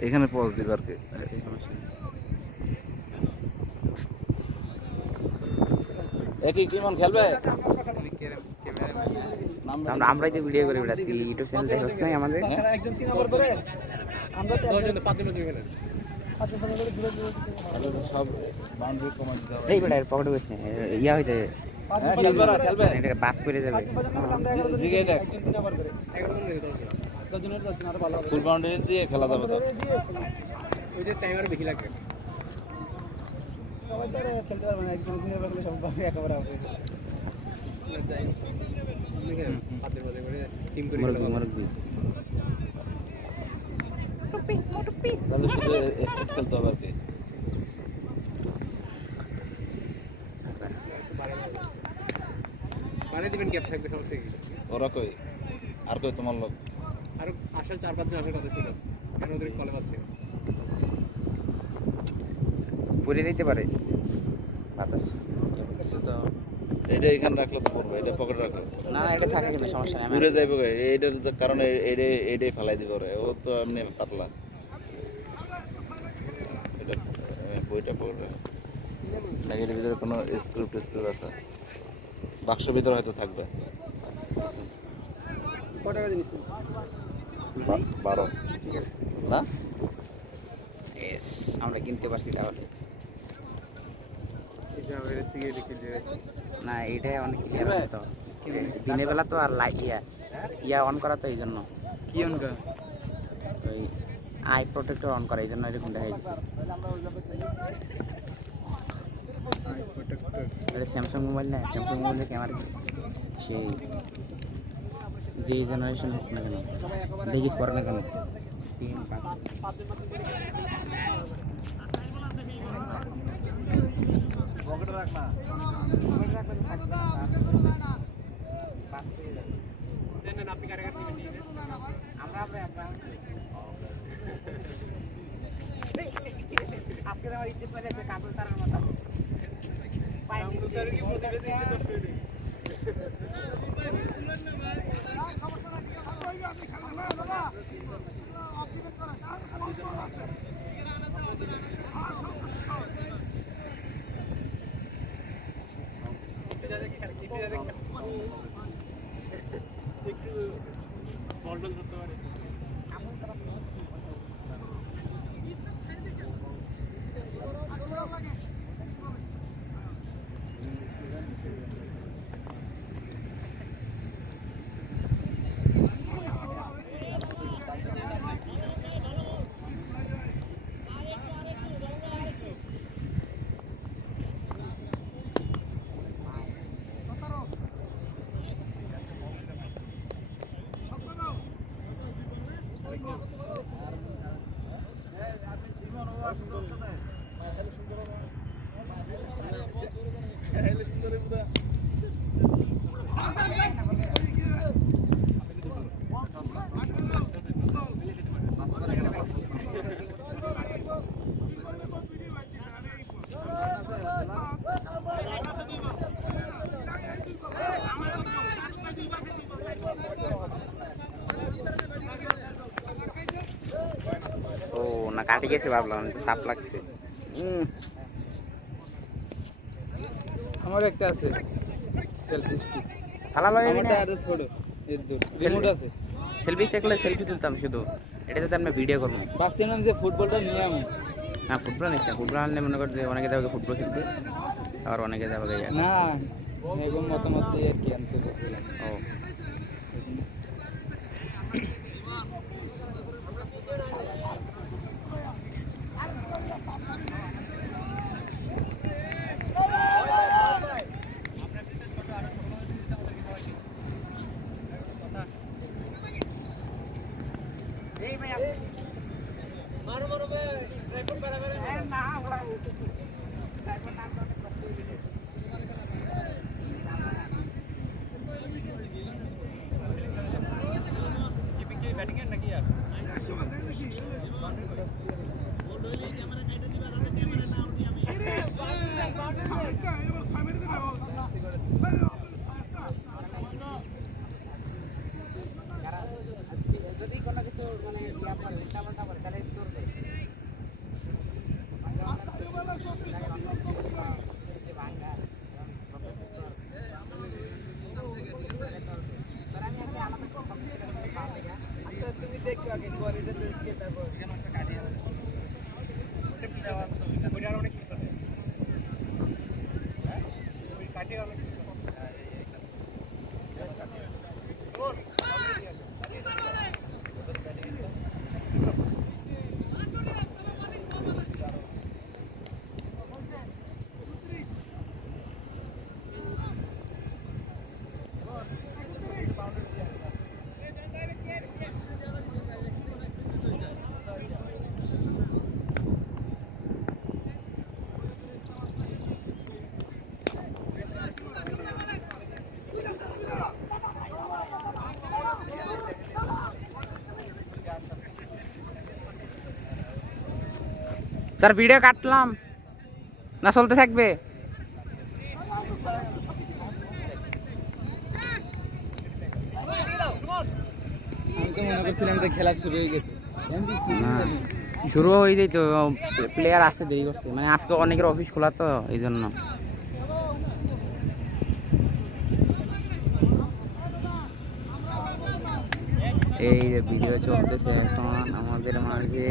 এখানে পজ দিবে আর কি। আচ্ছা একই কি মন খেলবে? তো আমরা আমরাই তো ভিডিও করে বেড়াচ্ছি ইউটিউব চ্যানেল দেখোস নাই আমাদের একজন তিন ওভার করে আমরা তো একজন তাহলে তো সব বাউন্ডারি কমে দিতে হবে। এই বেটা এর পকেটে বসে ইয়া হইতে হ্যাঁ, খেলবে বাস করে। যাবে। জিগে দেখ। ফুল বাউন্ডারি দিয়ে খেলা যাবে তো খেলতে হবে মুরগি মুরগি তাহলে শুধু স্টেট খেলতে হবে আর কি মানে দিবেন গ্যাপ থাকবে সমস্যা কি ওরা কই আর কই তোমার লোক আর আসার চার পাঁচ জন আসার কথা ছিল। কেন ওদের কলে পাচ্ছে পরে দিতে পারে। বাতাস। এটা এখানে রাখলে তো পড়বে এটা পকেটে রাখো না না এটা থাকে কিন্তু সমস্যা নেই উড়ে যাইবে কই? কারণে ফেলাই দিবে ওরে। ও তো এমনি পাতলা। এটা বইটা নাকি এটার ভিতরে কোনো স্ক্রু টেস্ক্রু আছে? বাক্স ভিতরে হয়তো থাকবে। কত টাকা জিনিস? বা- বারো ঠিক আছে। না? Yes, আমরা কিনতে পারছি তাহলে। না এটা অনেক ক্লিয়ার তো। দিনের বেলা তো আর লাইট ইয়া ইয়া অন করা তো এই জন্য কি অনকা ওই আই প্রোটেক্টর অন করা এই জন্য এরকম দেখা যাচ্ছে। স্যামসাং মোবাইল না স্যামসাং মোবাইলের ক্যামেরা সেই যে জেনারেশন হোক না কেন দেখিস পরে না কেন তিন, পাঁচ। পকেটে রাখ না আপনি ਇੱਕ ਮਾਡਲ ਦਿੱਤਾ কাটে গেছে ভাবলাম আমি সাপ লাগছে। আমার একটা আছে সেলফি স্টিক ফালা লয় আমারটা আরও ছোট এর দূর রিমোট আছে। সেলফি স্টিক স্টিকলে সেলফি তুলতাম শুধু এটাতে তো আমি ভিডিও করব। বাঁচতে নাম যে ফুটবলটা নিয়ে আমি হ্যাঁ ফুটবল নিচ্ছে ফুটবল আনলে মনে করছে অনেকে যাবে ফুটবল খেলতে আবার অনেকে যাবে। না এরকম মতামত আর কি আনতে ও। 小伙子，来个鸡，来个鸡，来个鸡。ওইটার স্যার ভিডিও কাটলাম। না চলতে থাকবে। খেলা শুরু হয়ে। গেছে শুরু হয়ে যাই তো প্লেয়ার আসতে দেরি করছে। মানে আজকে অনেকের অফিস খোলা তো এই জন্য এই ভিডিও চলতেছে এখন আমাদের মাঝে।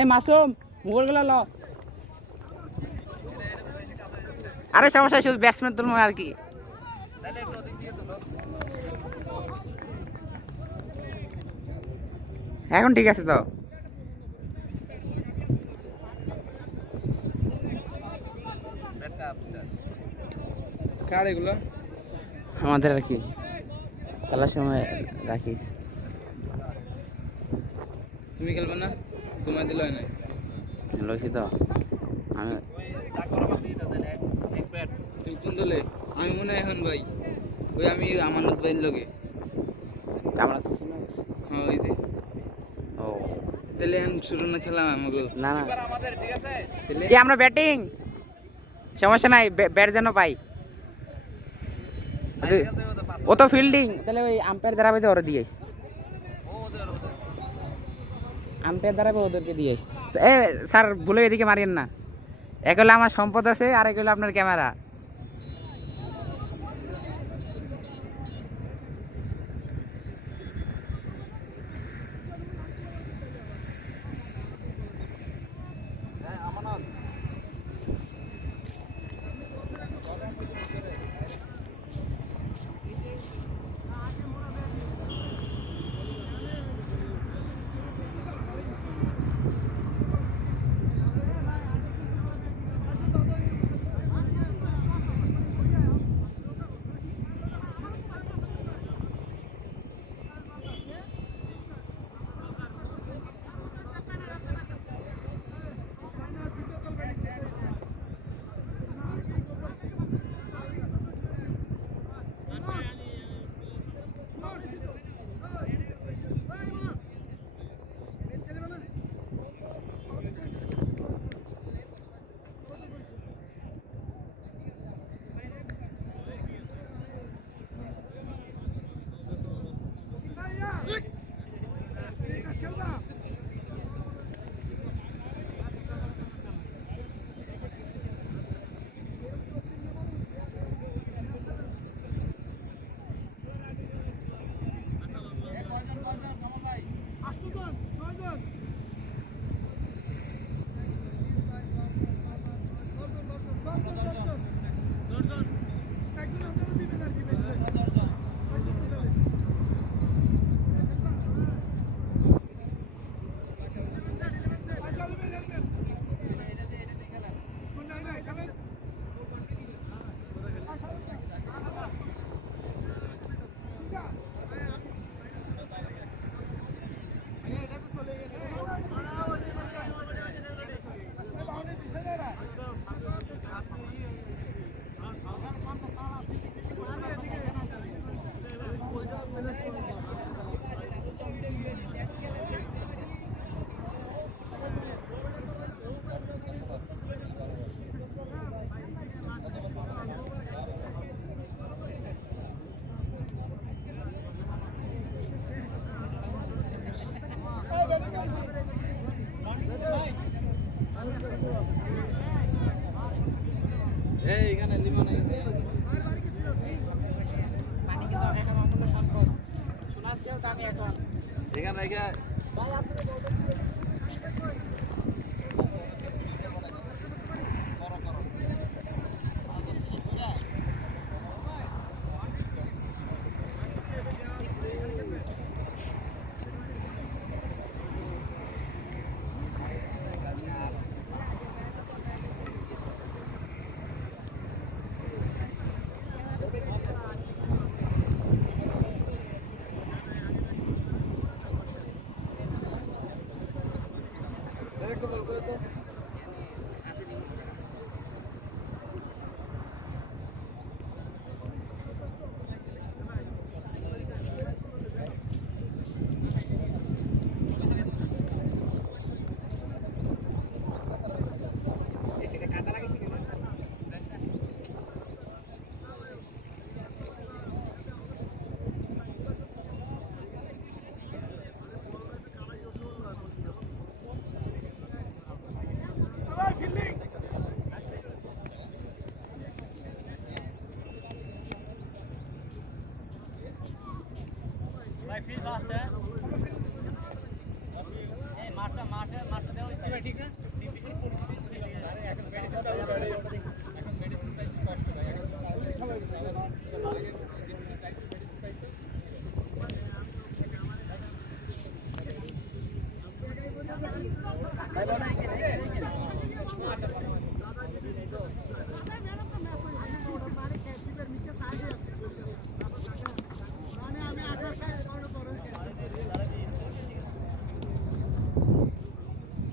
এ মাসুম মুঘলগুলো ল। আরে সমস্যা শুধু ব্যাটসম্যান তুলবো আর কি। এখন ঠিক আছে তো কার এগুলো? আমাদের আর কি। খেলার সময় রাখিস। তুমি খেলবে না? তোমার দিল না লইছি তো। আমি তুমি কোন দলে? আমি মনে হয় এখন ভাই। ওই আমি আমানত ভাইয়ের লগে। কামড়া হ্যাঁ ওই যে। ও। তাহলে এখন শুরু না খেলাম আমাকে? না না। যে আমরা ব্যাটিং সমস্যা নাই ব্যাট যেন পাই। ও তো ফিল্ডিং তাহলে ওই আম্পায়ার দ্বারা তো ওরা দিয়ে আম্পায়ার দাঁড়াবে ওদেরকে দিয়ে এ, স্যার ভুলে এদিকে মারিয়েন না। এক হলো আমার সম্পদ আছে আর এক হলো আপনার ক্যামেরা। এখানে রেখে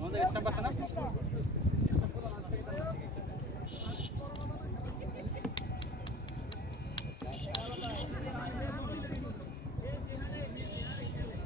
আমাদের স্টাম্প আছে না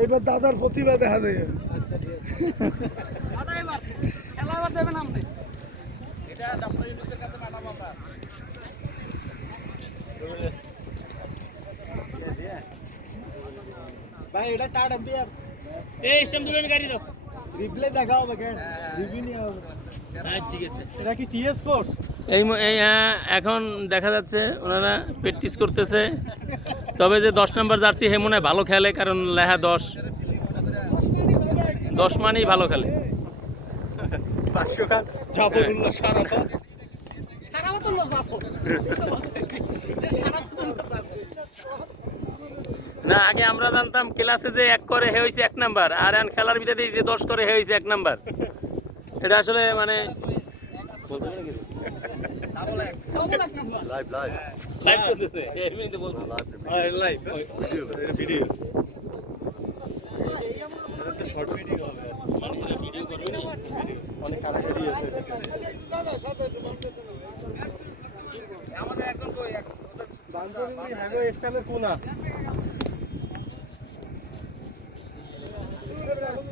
এইবার দাদার প্রতিভা দেখা যায় দাদা এবার খেলা এবার দেবেন আপনি এটা ডক্টর ইউনুসের কাছে পাঠাবো আমরা। ভাই এটা চার এম্পিয়ার এই স্টেম দুটো গাড়ি দাও। রিপ্লে দেখা হবে কেন রিভিউ নিয়ে হবে। হ্যাঁ ঠিক আছে। এটা কি টিএস ফোর্স এই ম- এই হ্যাঁ, এখন দেখা যাচ্ছে ওনারা প্র্যাকটিস করতেছে। তবে যে দশ নম্বর জার্সি হে মনে হয় ভালো খেলে কারণ লেহা দশ। দশ মানেই ভালো খেলে। পাঁচশো না আগে আমরা জানতাম ক্লাসে যে এক করে হে হয়েছে এক নাম্বার আর এখন খেলার ভিতরে যে দশ করে হে হয়েছে এক নাম্বার। এটা আসলে মানে লাইভ চলতেছে এমনিতে বলতেছে লাইভ ভিডিও এটা শর্ট ভিডিও হবে ভিডিও করবে না অনেক কাটাকাটি আছে আমাদের একজন কই বান্ধবী হ্যাগো স্টাইলের কোনা বান্ধবী তুই দেয়া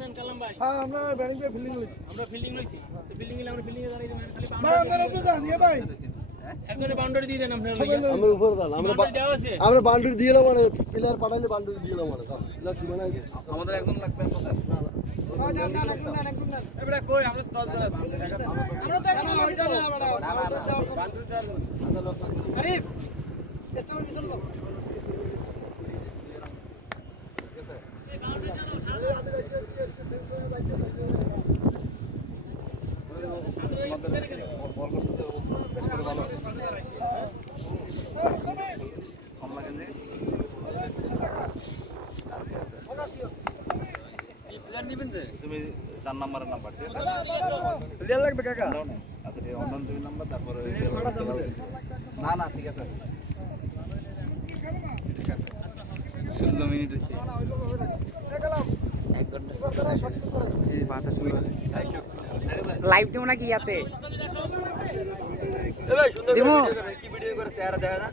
দশ কালাম ভাই হ্যাঁ আমরা ব্যাটিং ফিল্ডিং হয়েছি আমরা ফিল্ডিং লইছি তো ফিল্ডিং এ আমরা ফিল্ডিং এ দাঁড়িয়ে যাবেন খালি ভাই আপনারা আপনি জানি ভাই একজনে বাউন্ডারি দিয়ে দেন আপনারা আমরা উপরে দাঁড়ান আমরা আমরা বাউন্ডারি দিয়ে এলাম মানে প্লেয়ার পাঠাইলে বাউন্ডারি দিয়ে এলাম মানে প্লেয়ার কি মানে আমাদের একজন লাগবে কোথায় এবারে কই আমরা দশ জন আছি চার নাম্বারের নাম্বার ঠিক আছে? লাগবে কাকা? আচ্ছা ঠিক আছে অন্য তুমি নাম্বার তারপরে না না ঠিক আছে। ষোলো মিনিট হচ্ছে। এক ঘণ্টা লাইভ দেবো নাকি ইয়াতে? কি ভিডিও করে চেহারা দেখা না